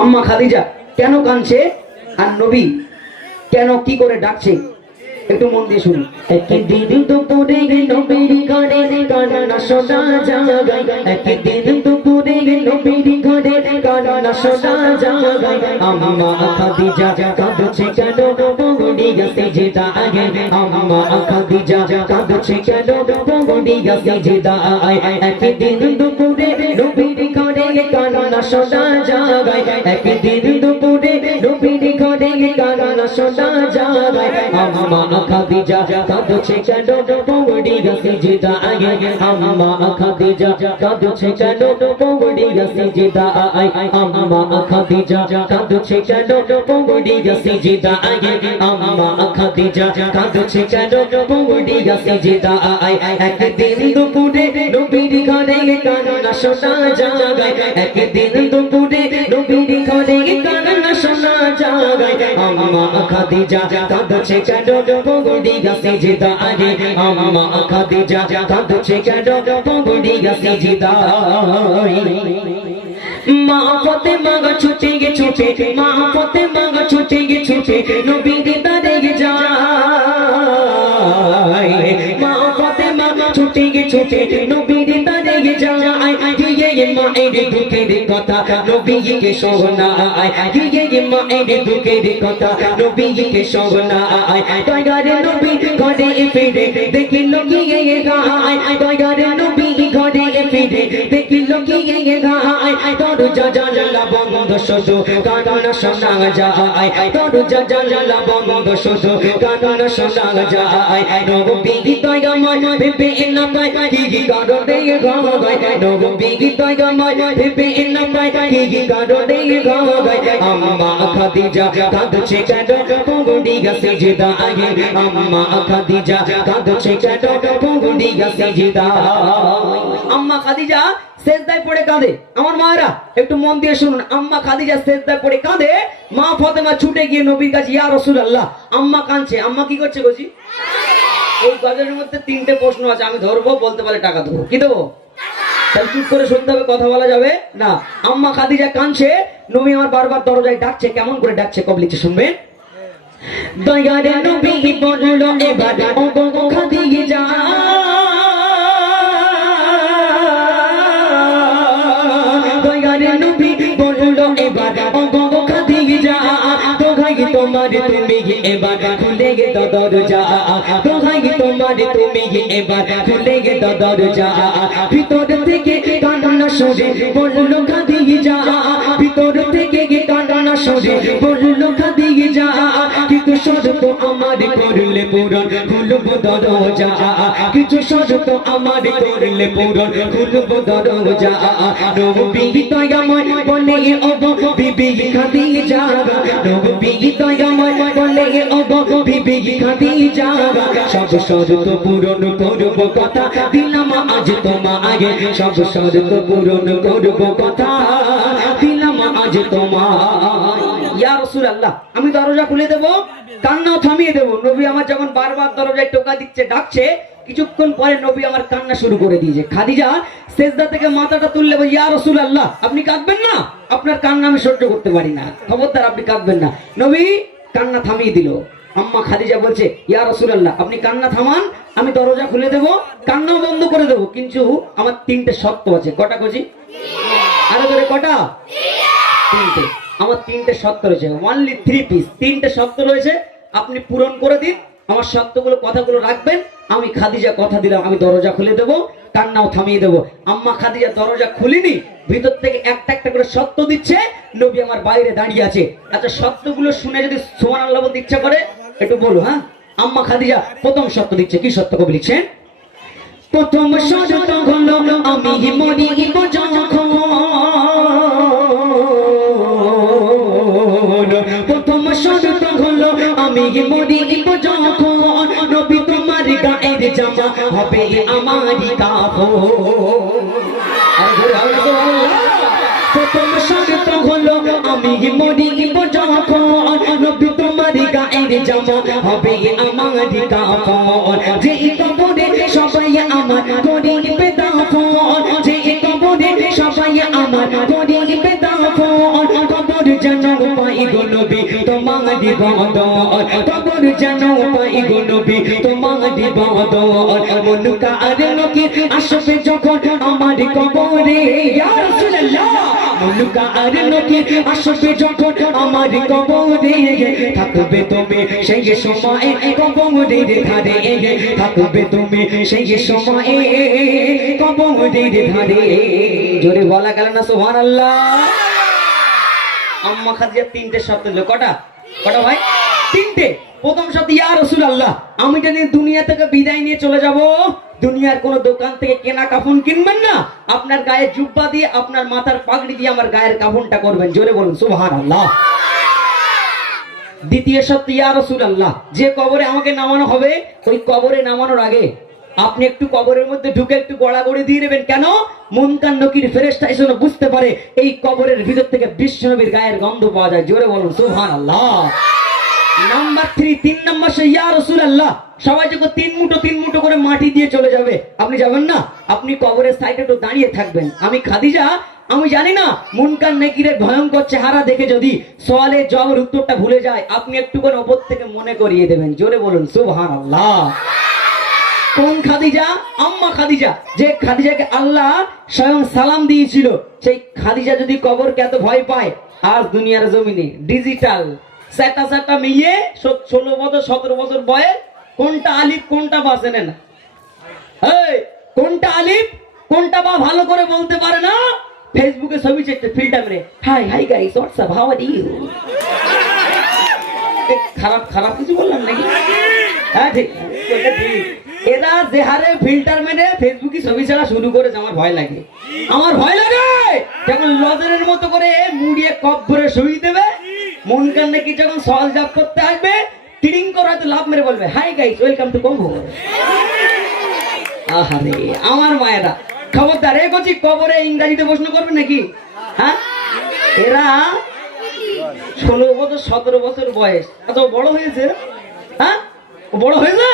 আম্মা খাদিজা কেন কাঁদছে আর নবী কেন কি করে ডাকছে একটু মন দিয়ে শুনুন। একদিন দুপুরে নবীর ঘরে কান্না শোনা যায়, একদিন দুপুরে নবীর ঘরে কান্না শোনা যায়। আম্মা খাদিজা কাঁদছে কেন পৌঁড়ি গেছে যেটা আগে, আম্মা খাদিজা কাঁদছে কেন পৌঁড়ি গেছে যেটা আগে। একদিন দুপুরে নবীর ঘরে কান্না শোনা যায়, একদিন দুপুরে নবীর ঘরে কান্না শোনা যায়। আম্মা খাদিজা কাঁদছে কেন পৌঁড়ি গেছে যেটা আগে, আম্মা খাদিজা কাঁদছে কেন পৌঁড়ি গেছে যেটা আগে, আম্মা খাদিজা কাঁদছে কেন পৌঁড়ি গেছে যেটা আগে, আম্মা খাদিজা কাঁদছে কেন পৌঁড়ি গেছে যেটা আগে। একদিন দুপুরে নবীর ঘরে কান্না শোনা যায়, একদিন দুপুরে নবীর ঘরে কান্না শোনা যায়। আম্মা খাদিজা কাঁদছে কেন পৌঁড়ি গেছে যেটা আগে, আম্মা খাদিজা কাঁদছে কেন পৌঁড়ি গেছে যেটা আগে। মা ফাতেমা ছুটে গে ছুটে, মা ফাতেমা ছুটে গে ছুটে নবীর দারে যায়, মা ফাতেমা ছুটে গে ছুটে নবীর দারে যায়। গিয়ে মায়ের দুঃখের কথা নবীকে শোনায়, গিয়ে মায়ের দুঃখের কথা নবীকে শোনায়। দয়ারে নবী ঘরে ফিরে দেখিল গিয়ে গায়, দয়ারে নবী ঘরে ফিরে দেখিল গিয়ে গায়। দরজা জানালা বন্ধ শুধু কান্না শোনা যায়, দরজা জানালা বন্ধ শুধু কান্না শোনা যায়। নবী দয়াময় ভেবে না পায় কি কারণে গায়, নবী দয়াময় ভেবে না পায় কি কারণে গায়। আম্মা খাদিজা কাঁদছে কেন পৌঁড়ি গেছে যেটা আগে, আম্মা খাদিজা কাঁদছে কেন পৌঁড়ি গেছে যেটা আগে। আম্মা খাদিজা সেজদায় পড়ে কাঁদে। আমার মায়েরা একটু মন দিয়ে শুনুন, আম্মা খাদিজা সেজদায় পড়ে কাঁদে, মা ফাতেমা ছুটে গিয়ে নবীর কাছে ইয়া রাসূলুল্লাহ আম্মা কাঁদছে। আম্মা কি করছে গোজি? এই গজলের মধ্যে তিনটে প্রশ্ন আছে, আমি ধরবো, বলতে পারে টাকা দেবো। কি দেবো? তাহলে চুপ করে শুনতে হবে, কথা বলা যাবে না। আম্মা খাদিজা কাঁদছে, নবী আমার বারবার দরজায় ডাকছে। কেমন করে ডাকছে কব লিখছে শুনবেন। দয়ারে নবী বলল এবার ও গো খাদিজা, দয়ারে নবী বলল এবার ও গো খাদিজা, দোহাই তোমার তুমি এবার খুলে গে দরজা, দোহাই তোমার তুমি এবার খুলে গে দরজা। ভিতর থেকে কান্না শুনে বলল খাদিজা, ভিতর থেকে কান্না শুনে বলল খাদিজা, কিছু শর্ত আমার করলে পূরণ খুলব দরজা, কিছু শর্ত আমার করলে পূরণ খুলব দরজা। নবী দয়াময় বলে ও গো বিবি খাদিজা, নবী দয়াময় বলে ও গো বিবি খাদিজা, সব শর্ত পূরণ করব কথা দিলাম আজ তোমায়, সব শর্ত পূরণ করব কথা দিলাম আজ তোমায়। ইয়া রাসূলুল্লাহ আমি দরজা খুলে দেব, কান্নাও থামিয়ে দেব। নবী আমার যখন বারবার দরজায় টোকা দিচ্ছে, ডাকছে, কিছুক্ষণ পরে নবী আমার কান্না শুরু করে দিয়েছে। খাদিজা সেজদা থেকে মাথাটা তুললে বলে ইয়া রাসূলুল্লাহ আপনি কাঁদবেন না, আপনার কান্না আমি সহ্য করতে পারি না, খবরদার আপনি কাঁদবেন না। নবী কান্না থামিয়ে দিল। আম্মা খাদিজা বলছে ইয়া রাসূলুল্লাহ আপনি কান্না থামান, আমি দরজা খুলে দেব, কান্নাও বন্ধ করে দেব, কিন্তু আমার তিনটে শর্ত আছে। কটা কজি? আরো ধরে কটা? তিনটে। আমার তিনটে শর্ত রয়েছে, অনলি 3 পিস। তিনটে শর্ত রয়েছে, আপনি পূরণ করে দিন। আমার শর্তগুলো কথাগুলো রাখবেন। আমি খাদিজা কথা দিলাম আমি দরজা খুলে দেবো, কান্নাও থামিয়ে দেবো। আম্মা খাদিজা দরজা খুলিনি, ভিতর থেকে একটা একটা করে শর্ত দিচ্ছে। নবী আমার বাইরে দাঁড়িয়ে আছে। আচ্ছা শর্তগুলো শুনে যদি সুবহানাল্লাহ বলতে ইচ্ছা করে একটু বলো। হ্যাঁ, আম্মা খাদিজা প্রথম শর্ত দিচ্ছে। কি শর্ত কবি লিখছেন? প্রথম শর্ত হলো আমি মরিব যখন, প্রথম শর্ত হলো আমি মরিব যখন, নবী তোমার গায়ের জামা হবে আমারই কাফন। প্রথম শর্ত হলো আমি মরিব যখন, নবী তোমার গায়ের জামা হবে আমারই কাফন। যে কবরে সবাই আমার করিবে দাফন, যে কবরে সবাই আমার করিবে দাফন, কবরে জানো পাই গো নবী তোমারি বদর কবর জানো পাই গো নবী তোমারি বদর মন কার নকি আসবে যখন আমার কবরে ইয়া রাসূলুল্লাহ মন কার নকি আসবে যখন আমার কবরে থাকবে তুমি সেই সময়ে কবরের ধারে থাকবে তুমি সেই সময়ে কবরের ধারে জোরে বলা গেল না সুবহানাল্লাহ। আম্মা খাদিজা তিনটে শর্ত দিল। কটা কটা ভাই? তিনটে। প্রথম শর্ত ইয়া রাসূলুল্লাহ আমি যদি দুনিয়া থেকে বিদায় নিয়ে চলে যাব দুনিয়ার কোন দোকান থেকে কেনা কাফন কিনবেন না, আপনার গায়ে জুব্বা দিয়ে আপনার মাথার পাগড়ি দিয়ে আমার গায়ের কাফনটা করবেন। জোরে বলুন সুবহানাল্লাহ। দ্বিতীয় শর্ত ইয়া রাসূলুল্লাহ যে কবরে আমাকে নামানো হবে ওই কবরে নামানোর আগে আপনি একটু কবরের মধ্যে ঢুকে একটু গড়াগড়ি দিয়ে নেবেন। কেন? মুনকার নকির ফেরেশতা এসে বুঝতে পারে এই কবরের ভিতর থেকে বিশ্বনবীর গায়ের গন্ধ পাওয়া যায়। জোরে বলুন সুবহানাল্লাহ। নাম্বার 3 3 নাম্বার সে ইয়া রাসূলুল্লাহ সবাই যখন তিন মুঠো করে মাটি দিয়ে চলে যাবে আপনি যাবেন না, আপনি কবরের সাইডে একটু দাঁড়িয়ে থাকবেন। আমি খাদিজা আমি জানি না মুনকার নাকিরের ভয়ঙ্কর চেহারা দেখে যদি সওয়ালের জবাবের উত্তরটা ভুলে যায় আপনি একটু করে উপর থেকে মনে করিয়ে দেবেন। জোরে বলুন সুবহানাল্লাহ। কোন খাদিজা? আম্মা খাদিজা, যে খাদিজাকে আল্লাহ স্বয়ং সালাম দিয়েছিল সেই খাদিজা যদি কবরকে এত ভয় পায় আজ দুনিয়ার জমিনে ডিজিটাল সেটা মিলিয়ে 16 বছর 17 বছর বয়স কোনটা আলিফ কোনটা বা চেনে না, এই কোনটা আলিফ কোনটা বা ভালো করে বলতে পারে না, ফেসবুকে ছবি চেকতে ফিল্টার মেরে hi hi guys WhatsApp how are you. খারাপ খারাপ কিছু বললাম নাকি? হ্যাঁ ঠিক ঠিক। এরা যে হারে ফিল্টার মেরে ফেসবুকে ছবি ছাড়া শুরু করেছে আমার ভয় লাগে, আমার ভয় লাগে। যখন লজের মতো করে মুড়িয়ে কপ ভরে শুই দেবে মুনকার নাকি যখন সওয়াল জবাব করতে আসবে টিডিং করে হয়তো লাভ মেরে বলবে hi guys welcome to combo. আহারে আমার মায়েরা খবরদার এ কচি কবরে ইংরেজিতে প্রশ্ন করবে নাকি? হ্যাঁ এরা 16 বছর 17 বছর বয়স এত বড় হয়েছে। হ্যাঁ বড় হয়েছে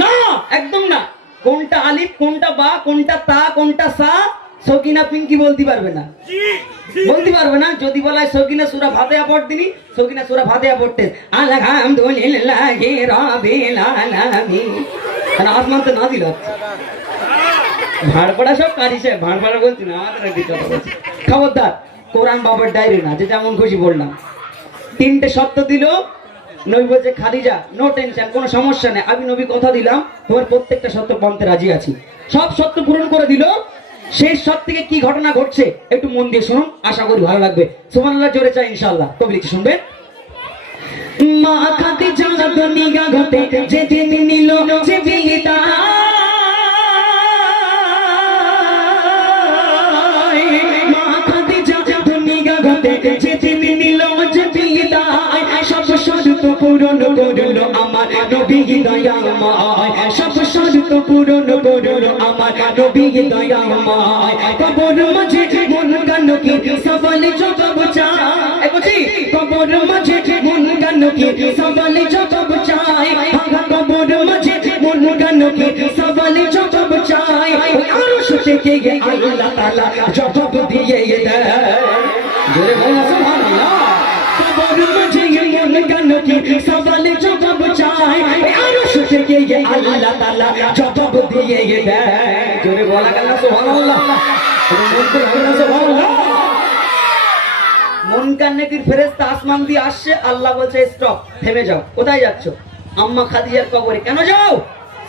না একদম না। কোনটা আলিফ কোনটা বা কোনটা তা কোনটা সা সকিনা পিঙ্কি বলতে পারবে না, বলতে পারবে না। যদি বলা হয় সকিনা সূরা ফাতিহা পড়তিনি সকিনা সূরা ফাতিহা পড়তে আলহামদুলিল্লাহি রাব্বিল আলামিন আসমান তো নাজিল হচ্ছে। ভাড়পড়া সব কারিছে ভাড়পড়া বলছি না আমাদের একটি কথা বলছি। খবরদার কোরআন বাবার ডায়েরি না যে যেমন খুশি বললাম। তিনটে শর্ত দিল নবী বলছে খাদিজা নো টেনশন কোনো সমস্যা নেই আমি নবী কথা দিলাম তোমার প্রত্যেকটা শর্ত মানতে রাজি আছি। সব শর্ত পূরণ করে দিল। সেই শর্ত থেকে কি ঘটনা ঘটছে একটু মন দিয়ে শুনুন আশা করি ভালো লাগবে। সুবহানাল্লাহ জোরে চাই ইনশাআল্লাহ কবি লিখে শুনবেন। মা খাদিজা দুনিয়া ঘটে যেদিন নিল যে বিয়েটা মা খাদিজা দুনিয়া ঘটে যেদিন নিল যে বিয়েটা সব শর্ত পূরণ করলো আমার নবী দয়াময় সব শর্ত পূরণ করলো আমার নবী দয়াময় কবর মাঝে মুনকার নকির সওয়াল জবাব চাই বুঝি কবর মাঝে মুনকার নকির সওয়াল জবাব চাই কবর মাঝে মুনকার নকির সওয়াল জবাব চাই আরশ থেকে আল্লাহ তাআলা জবাব দিয়ে দেয়। জোরে বলো সুবহানাল্লাহ। কবর মাঝে মুনকার নকির সওয়াল জবাব চাই আরশ থেকে আল্লাহ তাআলা জবাব দিয়ে দেয়। জোরে বলা গেল সুবহানাল্লাহ। মুনকার নাকির ফেরেশতা আসমান দিয়ে আসছে আল্লাহ বলছে স্টপ থেমে যাও। কোথায় যাচ্ছ? আম্মা খাদিজার কবরে। কেন যাও?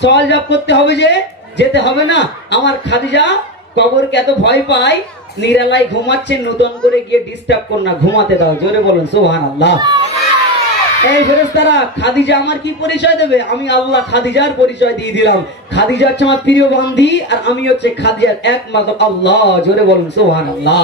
সওয়াল জবাব করতে হবে যে যেতে হবে না। আমার খাদিজা কবরকে এত ভয় পায় নিরালায় ঘুমাচ্ছে নতুন করে গিয়ে ডিস্টার্ব কর না ঘুমাতে দাও। জোরে বলুন সুবহানাল্লাহ। এই ফেরেশতারা খাদিজা আমার কি পরিচয় দেবে? আমি আল্লাহ খাদিজার পরিচয় দিয়ে দিলাম। খাদিজা হচ্ছে আমার প্রিয় বান্ধী আর আমি হচ্ছে খাদিজার একমাত্র আল্লাহ। জোরে বলুন সুবহানাল্লাহ।